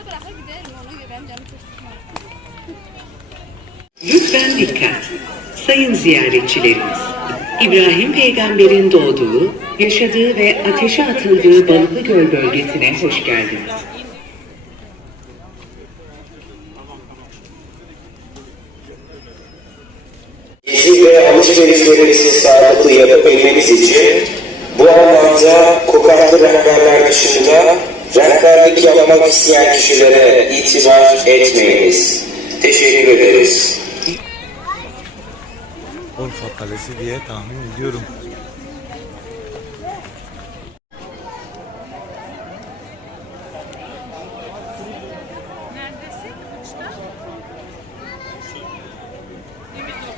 Burada bırakır giderim ona göre benim canım çok. Lütfen dikkat. Sayın ziyaretçilerimiz, İbrahim peygamberin doğduğu, yaşadığı ve ateşe atıldığı Balıklıgöl bölgesine hoş geldiniz. Gezi ve alışverişlerimizi sağlıklı yapabilmemiz için bu anlamda kokaklı rehberler dışında rehberlik yapmak isteyen kişilere itibar etmeyiniz. Teşekkür ederiz. Urfa Kalesi diye tahmin ediyorum.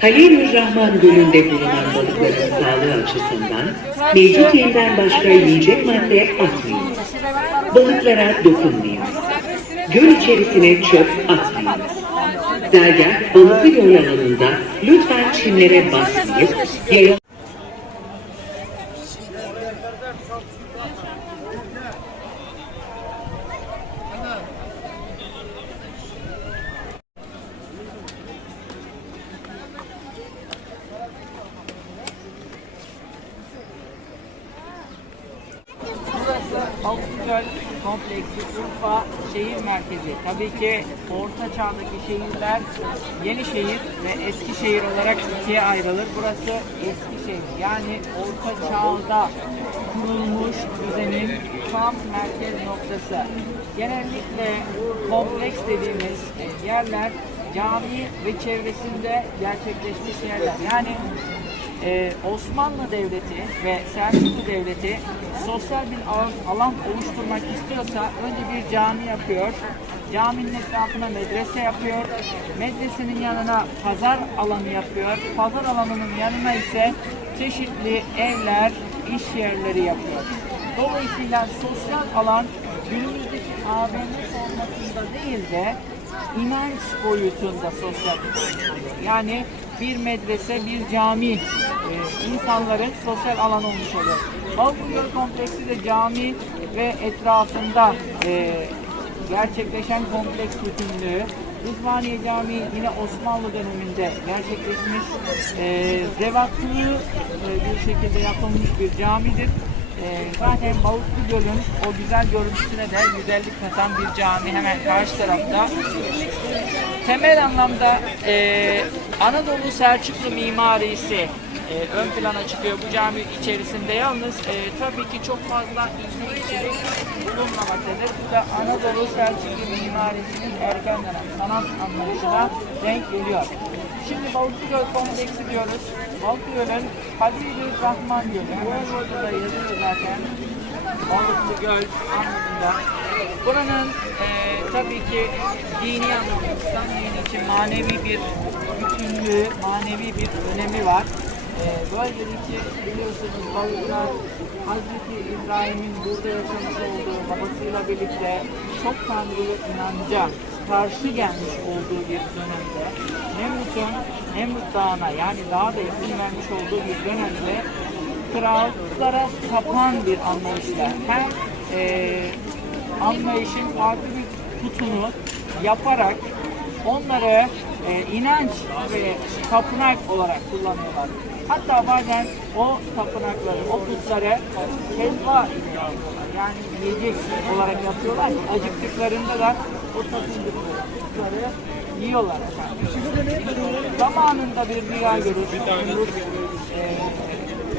Halilürrahman Gölü'nde bulunan balıkların sağlığı açısından mevcut yemden başka yiyecek madde atmayın. Balıklara dokunmayın. Göl içerisine çöp atmayın. Dergah Balıklı Göl alanında lütfen çimlere basmayıp yaya Burası Altınköy kompleksi Urfa şehir merkezi. Tabii ki orta çağdaki şehirler Yenişehir ve Eskişehir olarak ikiye ayrılır. Burası Eskişehir. Yani orta çağda kurulmuş düzenin tam merkez noktası. Genellikle kompleks dediğimiz yerler cami ve çevresinde gerçekleşmiş yerler. Yani ee, Osmanlı Devleti ve Selçuklu Devleti sosyal bir alan, alan oluşturmak istiyorsa önce bir cami yapıyor. Caminin etrafına medrese yapıyor. Medresenin yanına pazar alanı yapıyor. Pazar alanının yanına ise çeşitli evler, iş yerleri yapıyor. Dolayısıyla sosyal alan günümüzdeki AVM formatında değil de inanç boyutunda sosyal bir oluyor. Yani bir medrese, bir cami e, insanların sosyal alan olmuş oluyor. Balkıgöl kompleksi de cami ve etrafında e, gerçekleşen kompleks bütünlüğü. Rızvaniye Camii yine Osmanlı döneminde gerçekleşmiş e, zevatlı e, bir şekilde yapılmış bir camidir. E, zaten Balıklı Göl'ün o güzel görüntüsüne de güzellik katan bir cami hemen karşı tarafta. Temel anlamda e, Anadolu Selçuklu mimarisi e, ön plana çıkıyor bu cami içerisinde. Yalnız e, tabii ki çok fazla ilgi içerik bulunmamaktadır. Bu da Anadolu Selçuklu mimarisinin erken dönem sanat anlayışına denk geliyor. Şimdi Balıklıgöl kompleksi diyoruz. Balıklıgöl'ün Halil-i Rahman Gölü. Hemen şurada da yazıyor zaten. Balıklı Göl anlamında. Buranın e, tabii ki dini anlamda, İslam dini için manevi bir bütünlüğü, manevi bir önemi var. E, bölgedeki biliyorsunuz balıklar Hazreti İbrahim'in burada yaşamış olduğu babasıyla birlikte çok tanrılı inanca karşı gelmiş olduğu bir dönemde Nemrut'un Nemrut Dağı'na yani dağa da isim vermiş olduğu bir dönemde krallara tapan bir anlayışla hem e, anlayışın farklı bir tutunu yaparak onları e, inanç ve tapınak olarak kullanıyorlar. Hatta bazen o tapınakları, o putları yapıyorlar. Yani yiyecek olarak yapıyorlar acıktıklarında da o tapındıkları putları yiyorlar. Zamanında bir rüya görür. Nemrut, e,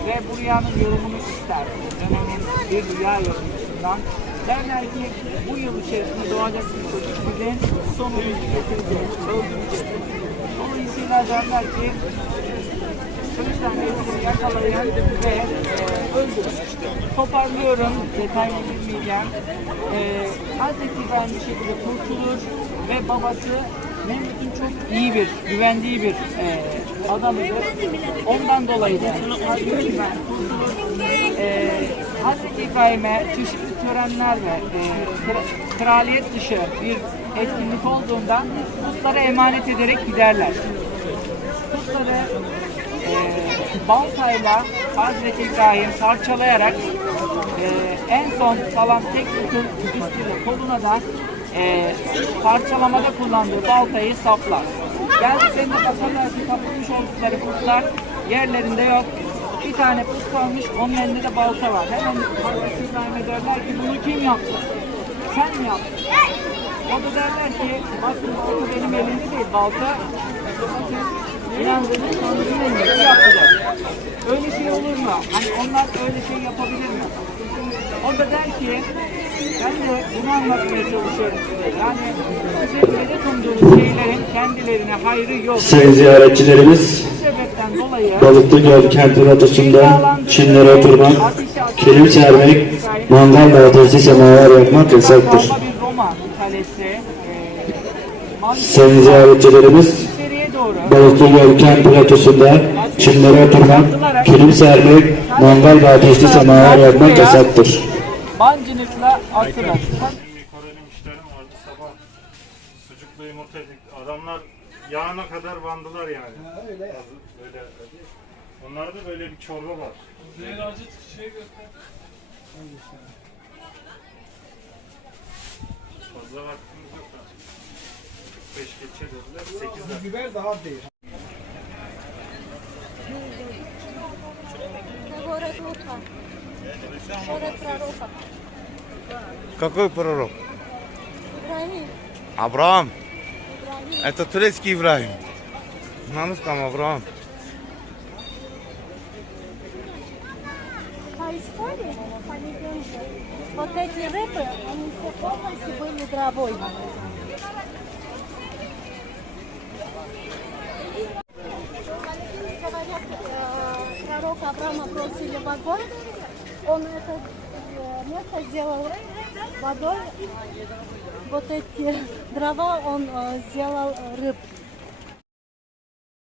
ve bu rüyanın yorumunu ister. Dönemin bir rüya yorumcusundan. Derler ki bu yıl içerisinde doğacak bir çocuk sizin sonunuzu getirecek, öldürecek. Dolayısıyla derler ki Çocuklar hepsini yakalayın ve e, öldürün. Toparlıyorum, detayına girmeyeceğim. E, Hazreti İbrahim bir şekilde kurtulur ve babası Mehmet'in çok iyi bir, güvendiği bir e, adamıdır. Ondan dolayı da kurtulur. Hazreti İbrahim'e çeşitli törenler ve e, kra- kraliyet dışı bir etkinlik olduğunda putlara emanet ederek giderler. Putları e, baltayla Hazreti İbrahim parçalayarak e, en son kalan tek putun üstüne koluna da e, parçalamada kullandığı baltayı saplar. Geldi senin de affedersin kapılmış oldukları putlar yerlerinde yok. Bir tane put kalmış, onun elinde de balta var. Hemen Hazreti İbrahim'e derler ki bunu kim yaptı? Sen mi yaptın? O da derler ki bakın balta benim elimde değil, balta İnandığınız Tanrı'nın elinde yapacak. Öyle şey olur mu? Hani onlar öyle şey yapabilir mi? O da der ki ben de bunu anlatmaya çalışıyorum size. Yani medet umduğunuz şeylerin kendilerine hayrı yok. Sayın ziyaretçilerimiz, Balıklı Göl kenti rotosunda çimlere oturmak, kilim sermek, mangal ateşli semaver yapmak yasaktır. Sayın ziyaretçilerimiz, Balıklı Göl kent platosunda çimlere oturmak, kilim sermek, mangal ve ateşli semaver yapmak yasaktır. Bancınıkla atılır. sucuklu yumurta yedik. Adamlar yağına kadar bandılar yani. öyle ya. Böyle. Onlarda böyle bir çorba var. Fazla vaktimiz yok da. 5 geçe dediler. 8 dakika. Город Лука. Город пророка. Какой пророк? Ибрагим. Ибрагим. Это турецкий Ибрахим. На русском Авраам. По истории, по легенде, вот эти рыбы, они все полностью были дровой. Говорят, э, пророка Авраама бросили в огонь, он это э, место сделал водой, вот эти дрова он э, сделал рыб.